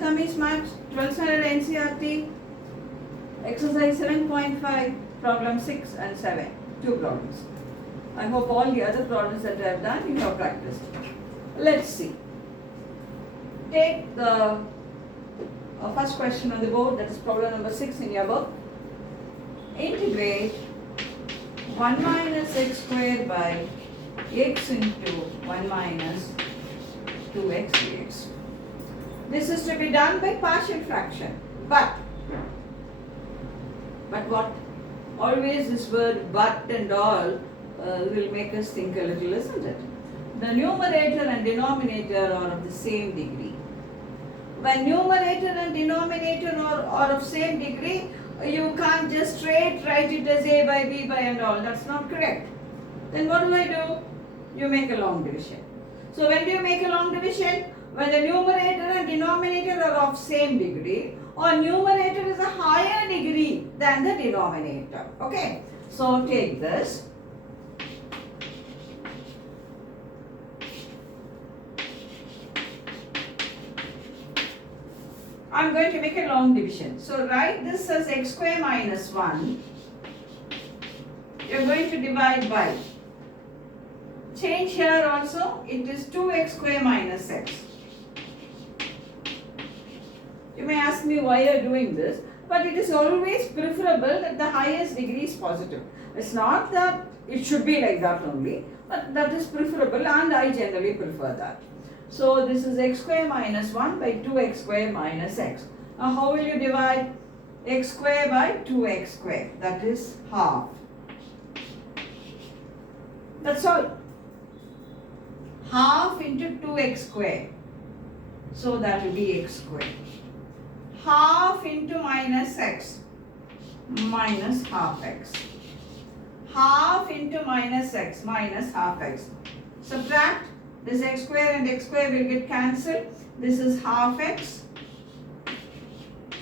Tamis Marks, 12th standard NCERT, exercise 7.5, problem 6 and 7, 2 problems. I hope all the other problems that I have done you have practiced. Let's see. Take the first question on the board, that is problem number 6 in your book. Integrate 1 minus x squared by x into 1 minus 2x dx. This is to be done by partial fraction. But what? Always this word but and all will make us think a little, isn't it? The numerator and denominator are of the same degree. When numerator and denominator are of same degree, you can't just straight write it as a by b by and all. That's not correct. Then what do? You make a long division. So when do you make a long division? When the numerator and denominator are of same degree, or numerator is a higher degree than the denominator. Okay. So take this. I'm going to make a long division. So write this as x square minus 1. You're going to divide by. Change here also. It is 2x square minus x. You may ask me why you are doing this, but it is always preferable that the highest degree is positive. It's not that it should be like that only, but that is preferable and I generally prefer that. So this is x square minus 1 by 2x square minus x. Now how will you divide x square by 2x square? That is half. That's all. Half into 2x square. So that will be x square. Half into minus x minus half x. Half into minus x minus half x. Subtract. This x square and x square will get cancelled. This is half x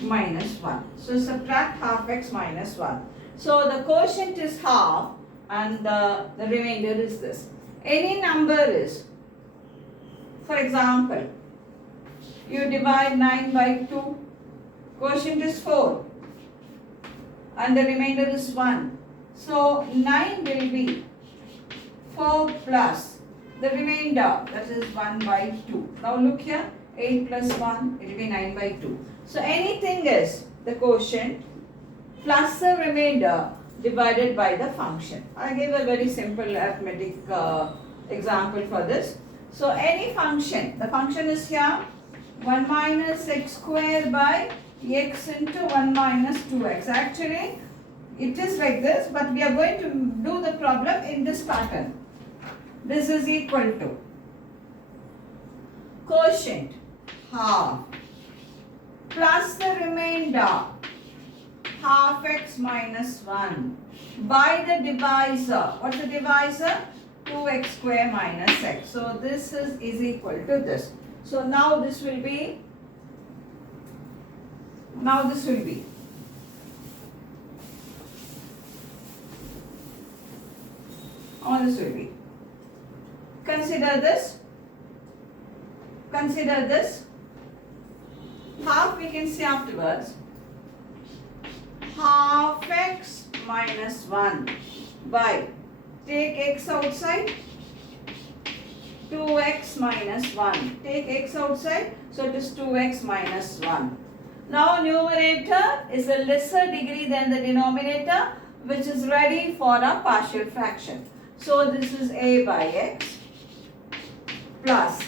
minus 1. So subtract half x minus 1. So the quotient is half and the remainder is this. Any number is, for example, you divide 9 by 2, quotient is 4 and the remainder is 1. So 9 will be 4 plus the remainder, that is 1 by 2. Now look here, 8 plus 1, it will be 9 by 2. So anything is the quotient plus the remainder divided by the function. I gave a very simple arithmetic example for this. So any function, the function is here 1 minus x square by x into 1 minus 2x. Actually, it is like this, but we are going to do the problem in this pattern. This is equal to quotient half plus the remainder half x minus 1 by the divisor. What's the divisor? 2x square minus x. So this is equal to this. So now this will be, consider this, half we can see afterwards, half x minus 1 by, take x outside, 2x minus 1, take x outside, so it is 2x minus 1. Now numerator is a lesser degree than the denominator, which is ready for a partial fraction. So this is a by x plus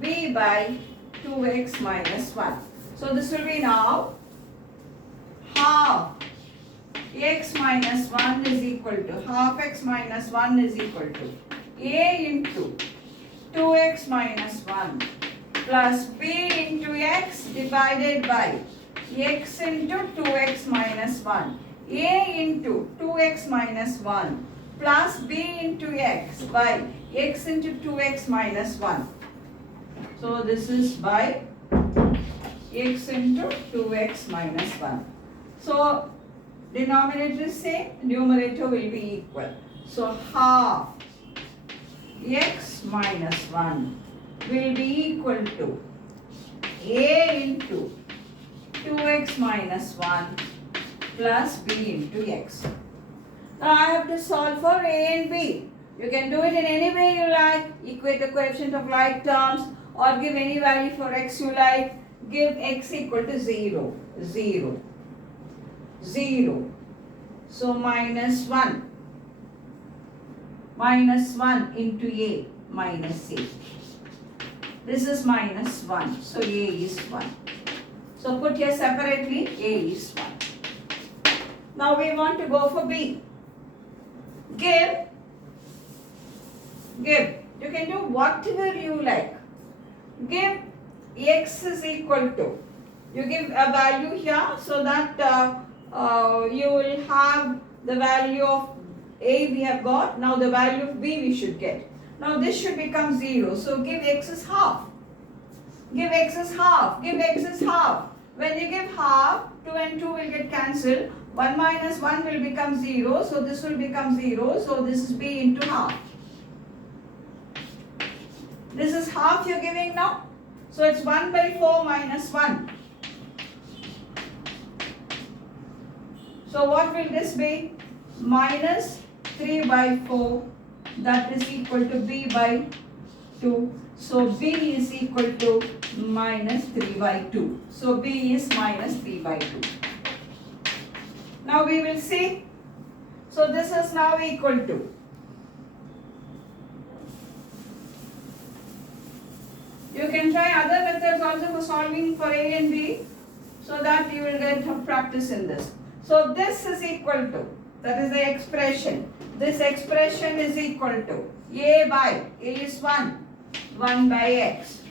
b by 2x minus 1. So this will be now half x minus 1 is equal to, half x minus 1 is equal to a into 2x minus 1 plus b into x divided by x into 2x minus 1. A into 2x minus 1 plus b into x by x into 2x minus 1. So this is by x into 2x minus 1. So denominator is same, numerator will be equal. So half x minus 1 will be equal to a into 2x minus 1 plus b into x. Now I have to solve for a and b. You can do it in any way you like. Equate the coefficient of like terms or give any value for x you like. Give x equal to 0, 0, 0. So minus 1 into a minus a. This is minus 1. So a is 1. So put here separately, a is 1. Now we want to go for b. Give. You can do whatever you like. Give x is equal to. You give a value here so that you will have the value of a we have got. Now the value of b we should get. Now this should become 0. So give x is half. Give x is half. Give x is half. When you give half, 2 and 2 will get cancelled. 1 minus 1 will become 0. So this will become 0. So this is b into half. This is half you are giving now. So it's 1 by 4 minus 1. So what will this be? Minus 3 by 4. That is equal to b by 2. So b is equal to minus 3 by 2. So b is minus 3 by 2. Now we will see. So this is now equal to. You can try other methods also for solving for a and b so that you will get some practice in this. So this is equal to, that is the expression. This expression is equal to a is 1 by x.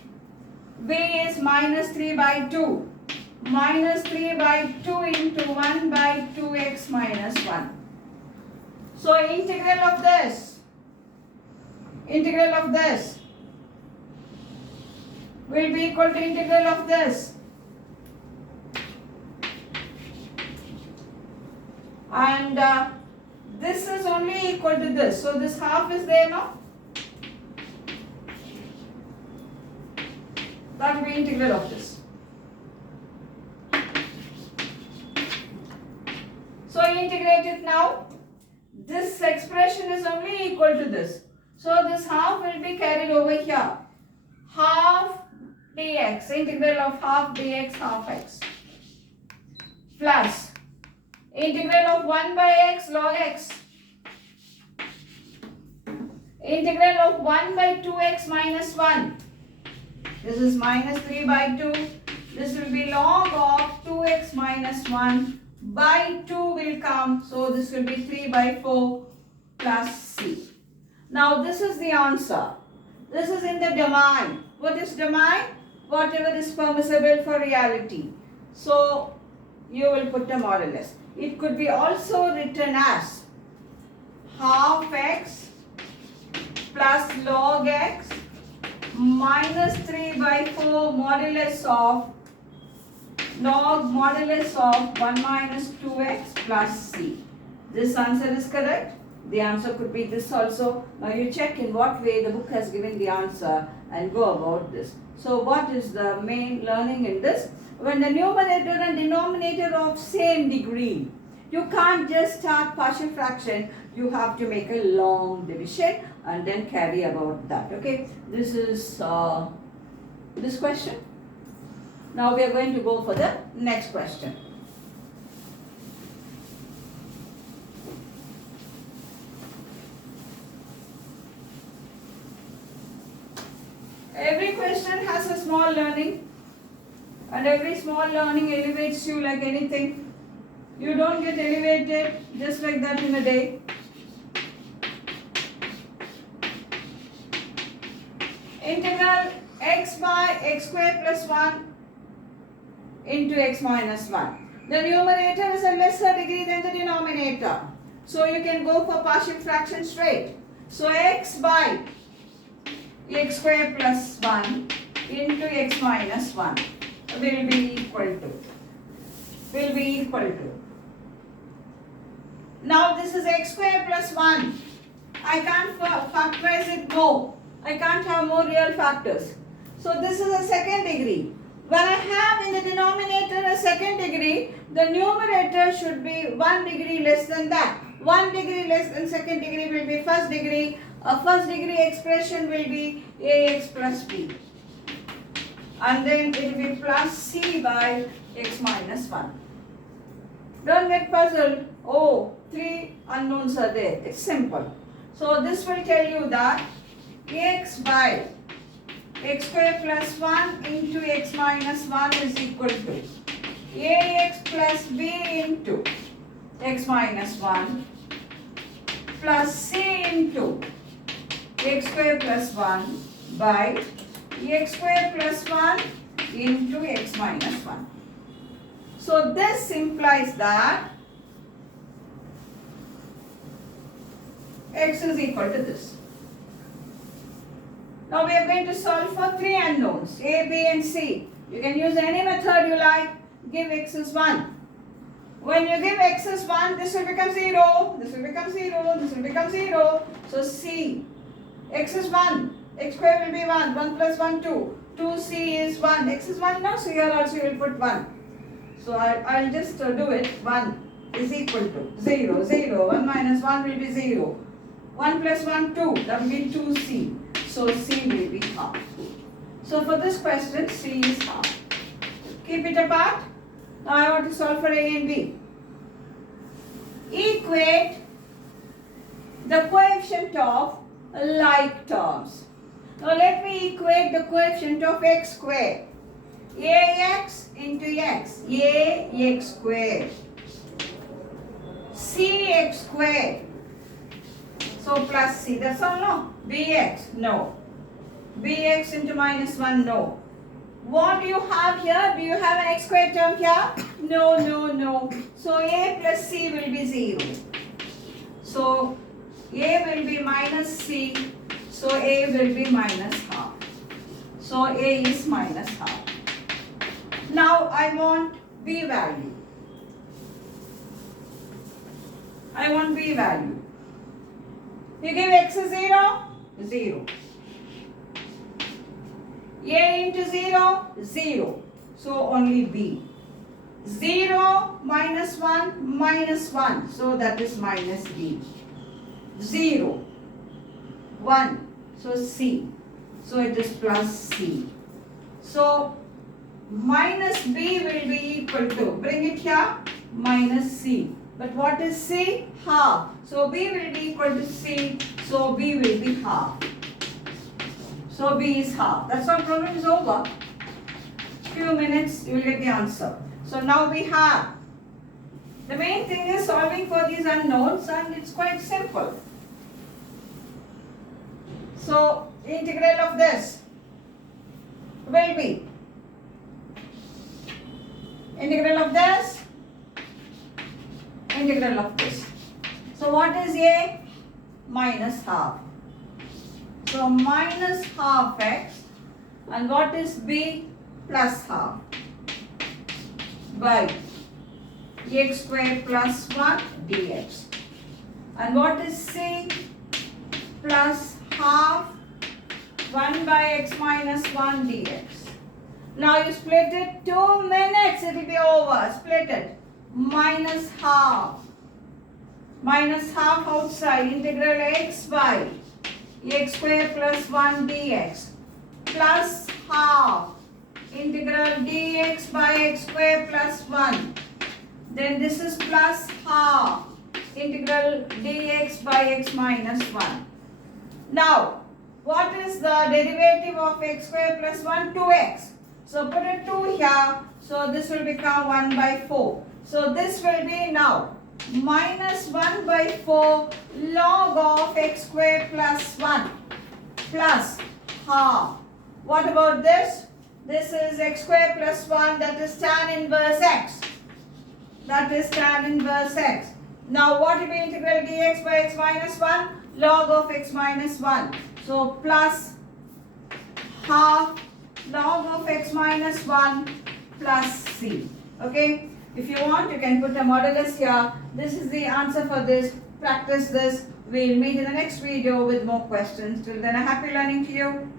B is minus 3 by 2. Minus 3 by 2 into 1 by 2x minus 1. So integral of this will be equal to integral of this. And this is only equal to this. So this half is there now. That will be integral of this. So integrate it now. This expression is only equal to this. So this half will be carried over here. Half dx, integral of half dx half x, plus integral of 1 by x log x, integral of 1 by 2x minus 1. This is minus 3 by 2. This will be log of 2x minus 1 by 2 will come. So this will be 3 by 4 plus c. Now this is the answer. This is in the domain. What is domain? Whatever is permissible for reality. So you will put a more or less. It could be also written as half x plus log x minus 3 by 4 modulus of log modulus of 1 minus 2x plus c. This answer is correct. The answer could be this also. Now you check in what way the book has given the answer and go about this. So what is the main learning in this? When the numerator and denominator of same degree, you can't just start partial fraction. You have to make a long division and then carry about that. Okay, this is this question. Now we are going to go for the next question. Every question has a small learning, and every small learning elevates you like anything. You don't get elevated just like that in a day. Integral x by x square plus 1 into x minus 1. The numerator is a lesser degree than the denominator. So you can go for partial fraction straight. So x by x square plus 1 into x minus 1 will be equal to. Now this is x square plus 1. I can't factorize it more. I can't have more real factors. So this is a second degree. When I have in the denominator a second degree, the numerator should be 1 degree less than that. 1 degree less than second degree will be first degree. A first degree expression will be ax plus b. And then it will be plus c by x minus 1. Don't get puzzled. Oh, 3 unknowns are there. It's simple. So this will tell you that x by x square plus 1 into x minus 1 is equal to ax plus b into x minus 1 plus c into x square plus 1 by x square plus 1 into x minus 1. So this implies that x is equal to this. Now we are going to solve for 3 unknowns, a, b and c. You can use any method you like. Give x is 1. When you give x is 1, this will become 0, this will become 0, this will become 0. So c, x is 1, x square will be 1, 1 plus 1, 2. 2c is 1, x is 1 now, so here also you will put 1. So I'll just do it. 1 is equal to 0, 0, 1 minus 1 will be 0. 1 plus 1, 2, that will be 2c. So c will be half. So for this question, c is half. Keep it apart. Now I want to solve for a and b. Equate the coefficient of like terms. Now let me equate the coefficient of x square. Ax into x, ax square. Cx square. So plus c, that's all, no? Bx, no. Bx into minus 1, no. What do you have here? Do you have an x square term here? No, no, no. So a plus c will be 0. So a will be minus c. So a will be minus half. So a is minus half. Now I want b value. I want b value. You give x is 0, 0. A into 0, 0. So only b. 0 minus 1 minus 1. So that is minus b. 0, 1. So c. So it is plus c. So minus b will be equal to, bring it here, minus c. But what is c? Half. So b will be equal to c. So b will be half. So b is half. That's all, problem is over. Few minutes you will get the answer. So now we have, the main thing is solving for these unknowns, and it's quite simple. So integral of this will be integral of this, integral of this. So what is a? Minus half. So minus half x, and what is b? Plus half by x square plus 1 dx. And what is c? Plus half 1 by x minus 1 dx. Now you split it, 2 minutes it will be over. Split it. Minus half. Minus half outside. Integral x by x square plus 1 dx. Plus half. Integral dx by x square plus 1. Then this is plus half. Integral dx by x minus 1. Now, what is the derivative of x square plus 1? 2x. So put a 2 here. So this will become 1 by 4. So this will be now minus 1 by 4 log of x square plus 1 plus half. What about this? This is x square plus 1, that is tan inverse x. That is tan inverse x. Now what will be integral dx by x minus 1? Log of x minus 1. So plus half log of x minus 1 plus c. Okay. If you want, you can put a modulus here. This is the answer for this. Practice this. We'll meet in the next video with more questions. Till then, a happy learning to you.